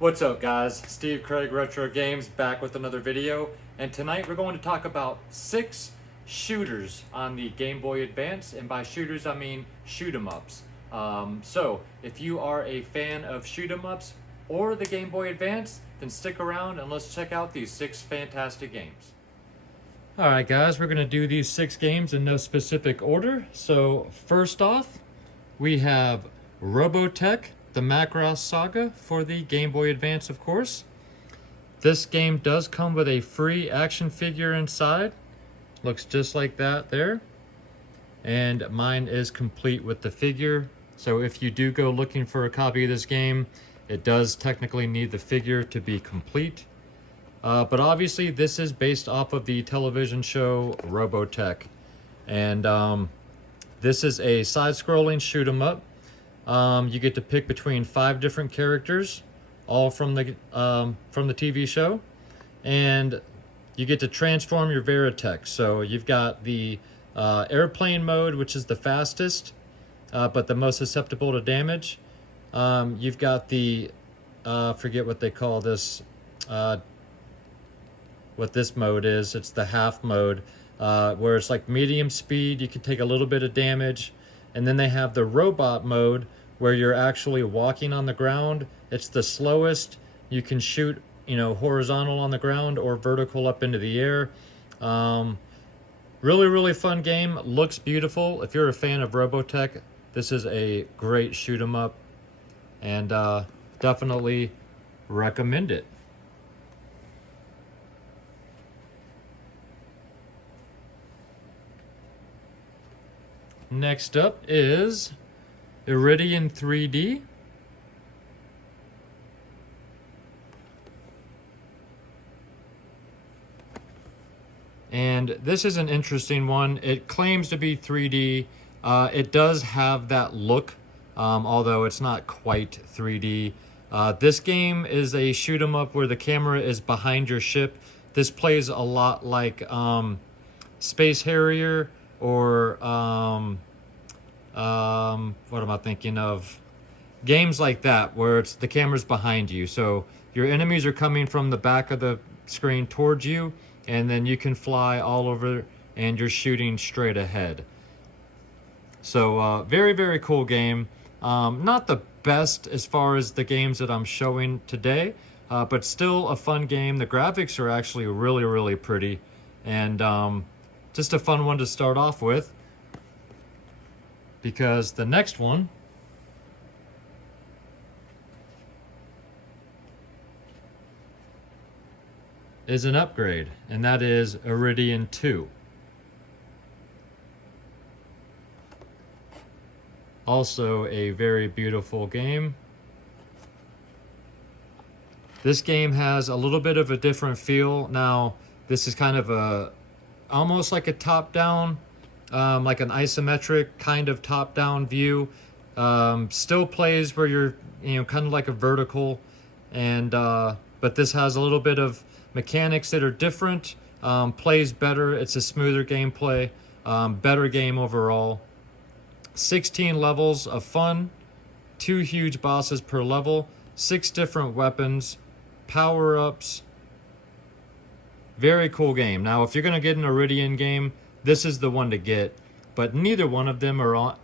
What's up guys, Steve Craig Retro Games back with another video, and tonight we're going to talk about 6 shooters on the Game Boy Advance, and by shooters I mean shoot 'em ups. So if you are a fan of shoot 'em ups or the Game Boy Advance, then stick around and let's check out these 6 fantastic games. Alright guys, we're going to do these 6 games in no specific order. So first off, we have Robotech, the Macross Saga for the Game Boy Advance, of course. This game does come with a free action figure inside. Looks just like that there. And mine is complete with the figure. So if you do go looking for a copy of this game, it does technically need the figure to be complete. But obviously this is based off of the television show Robotech. And this is a side-scrolling shoot 'em up. You get to pick between 5 different characters, all from the TV show, and you get to transform your Veritech. So you've got the airplane mode, which is the fastest, but the most susceptible to damage. You've got the forget what they call this, what this mode is. It's the half mode, where it's like medium speed. You can take a little bit of damage. And then they have the robot mode where you're actually walking on the ground. It's the slowest. You can shoot, horizontal on the ground or vertical up into the air. Really fun game. Looks beautiful. If you're a fan of Robotech, this is a great shoot 'em up, and definitely recommend it. Next up is Iridian 3D. And this is an interesting one. It claims to be 3D. It does have that look, although it's not quite 3D. This game is a shoot 'em up where the camera is behind your ship. This plays a lot like Space Harrier, or what am I thinking of? Games like that where it's the camera's behind you, so your enemies are coming from the back of the screen towards you, and then you can fly all over and you're shooting straight ahead. So very cool game. Not the best as far as the games that I'm showing today, but still a fun game. The graphics are actually really pretty, and just a fun one to start off with, because the next one is an upgrade, and that is Iridian 2. Also a very beautiful game. This game has a little bit of a different feel. Now, this is kind of almost like a top-down, like an isometric kind of top-down view. Still plays where you're, kind of like a vertical, and but this has a little bit of mechanics that are different. Plays better. It's a smoother gameplay. Better game overall. 16 levels of fun. 2 huge bosses per level. 6 different weapons. Power-ups. Very cool game. Now, if you're going to get an Iridian game, this is the one to get. But neither one of them are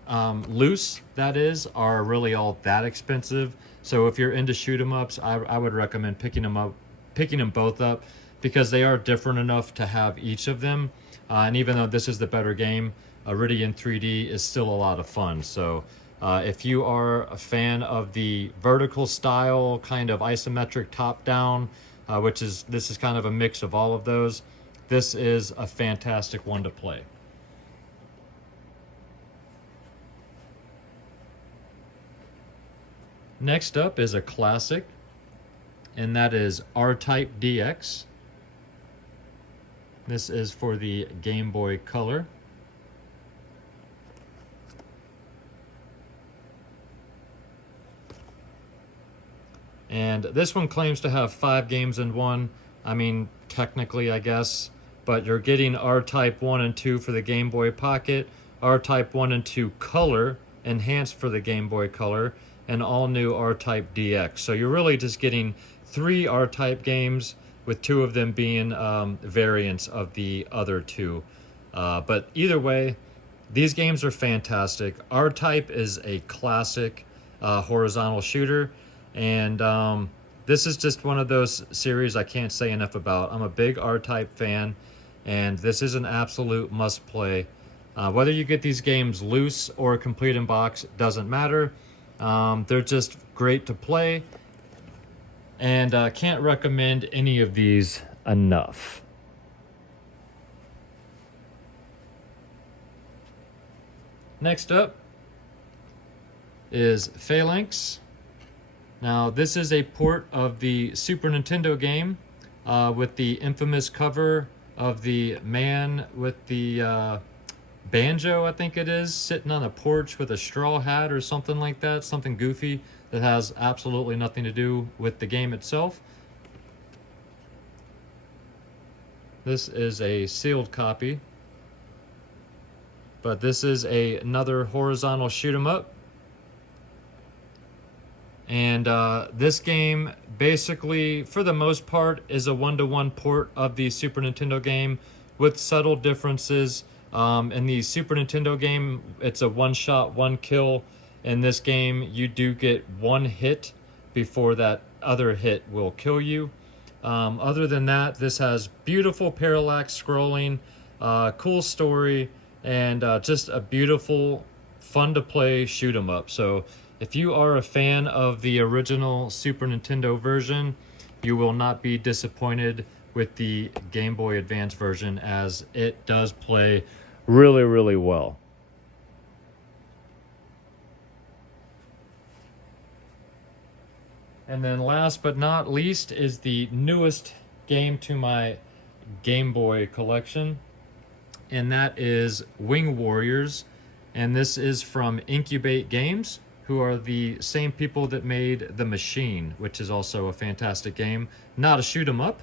loose, that is, are really all that expensive. So if you're into shoot 'em ups, I would recommend picking them both up, because they are different enough to have each of them. And even though this is the better game, Iridian 3D is still a lot of fun. So if you are a fan of the vertical style, kind of isometric top-down, this is kind of a mix of all of those, this is a fantastic one to play. Next up is a classic, and that is R-Type DX. This is for the Game Boy Color. And this one claims to have 5 games in one. I mean, technically, I guess. But you're getting R-Type 1 and 2 for the Game Boy Pocket, R-Type 1 and 2 Color, enhanced for the Game Boy Color, an all-new R-Type DX. So you're really just getting 3 R-Type games, with 2 of them being variants of the other 2. But either way, these games are fantastic. R-Type is a classic horizontal shooter, and this is just one of those series I can't say enough about. I'm a big R-Type fan, and this is an absolute must-play. Whether you get these games loose or complete in box, doesn't matter. They're just great to play, and can't recommend any of these enough. Next up is Phalanx. Now, this is a port of the Super Nintendo game with the infamous cover of the man with the banjo, I think it is, sitting on a porch with a straw hat or something like that, something goofy that has absolutely nothing to do with the game itself. This is a sealed copy, but this is another horizontal shoot 'em up. And this game basically, for the most part, is a one-to-one port of the Super Nintendo game with subtle differences. In the Super Nintendo game, it's a one-shot, one-kill. In this game, you do get one hit before that other hit will kill you. Other than that, this has beautiful parallax scrolling, cool story, and just a beautiful, fun-to-play shoot 'em up. So if you are a fan of the original Super Nintendo version, you will not be disappointed with the Game Boy Advance version, as it does play really, really well. And then last but not least is the newest game to my Game Boy collection, and that is Wing Warriors. And this is from Incubate Games, who are the same people that made The Machine, which is also a fantastic game. Not a shoot 'em up.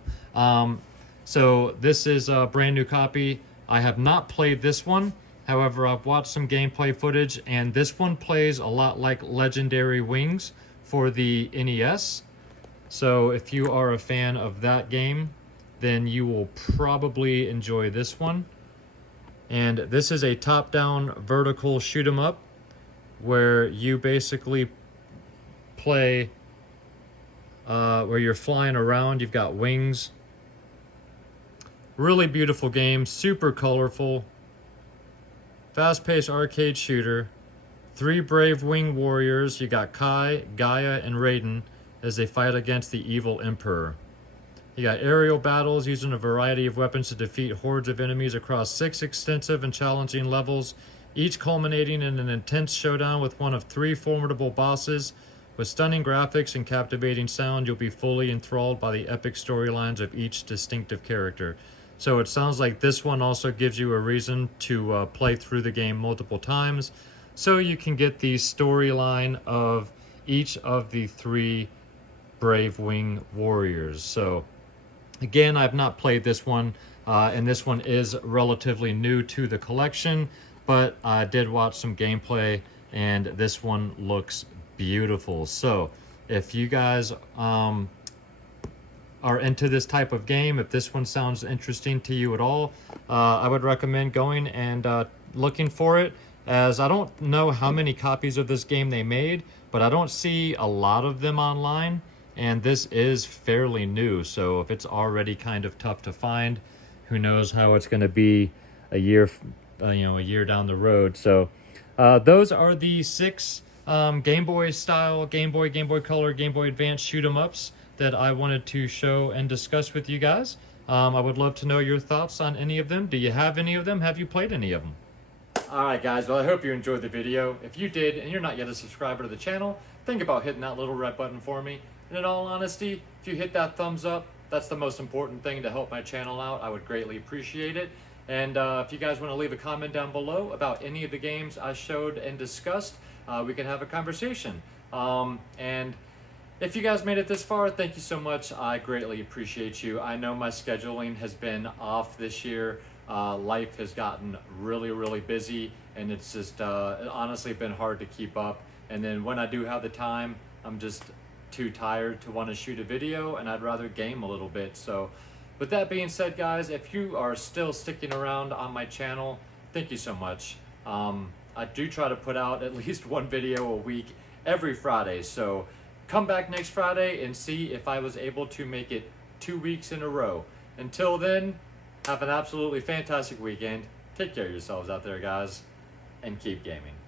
So this is a brand new copy. I have not played this one. However, I've watched some gameplay footage, and this one plays a lot like Legendary Wings for the NES. So if you are a fan of that game, then you will probably enjoy this one. And this is a top-down vertical shoot 'em up, where you basically play where you're flying around. You've got wings. Really beautiful game, super colorful, fast-paced arcade shooter. 3 brave wing warriors. You got Kai, Gaia, and Raiden as they fight against the evil Emperor. You got aerial battles using a variety of weapons to defeat hordes of enemies across 6 extensive and challenging levels, each culminating in an intense showdown with one of 3 formidable bosses. With stunning graphics and captivating sound, you'll be fully enthralled by the epic storylines of each distinctive character. So it sounds like this one also gives you a reason to play through the game multiple times, so you can get the storyline of each of the 3 Brave Wing Warriors. So again, I've not played this one, and this one is relatively new to the collection, but I did watch some gameplay, and this one looks beautiful. So if you guys are into this type of game, if this one sounds interesting to you at all, I would recommend going and looking for it, as I don't know how many copies of this game they made, but I don't see a lot of them online, and this is fairly new. So if it's already kind of tough to find, who knows how it's going to be a year down the road. So those are the 6 Game Boy style, Game Boy Color, Game Boy Advance shoot 'em ups that I wanted to show and discuss with you guys. I would love to know your thoughts on any of them. Do you have any of them? Have you played any of them? Alright guys, well I hope you enjoyed the video. If you did and you're not yet a subscriber to the channel, think about hitting that little red button for me. And in all honesty, if you hit that thumbs up, that's the most important thing to help my channel out. I would greatly appreciate it. And if you guys want to leave a comment down below about any of the games I showed and discussed, we can have a conversation. And if you guys made it this far, thank you so much. I greatly appreciate you. I know my scheduling has been off this year. Life has gotten really, really busy, and it's just honestly been hard to keep up. And then when I do have the time, I'm just too tired to want to shoot a video, and I'd rather game a little bit. So with that being said, guys, if you are still sticking around on my channel, thank you so much. I do try to put out at least one video a week every Friday, so come back next Friday and see if I was able to make it 2 weeks in a row. Until then, have an absolutely fantastic weekend. Take care of yourselves out there, guys, and keep gaming.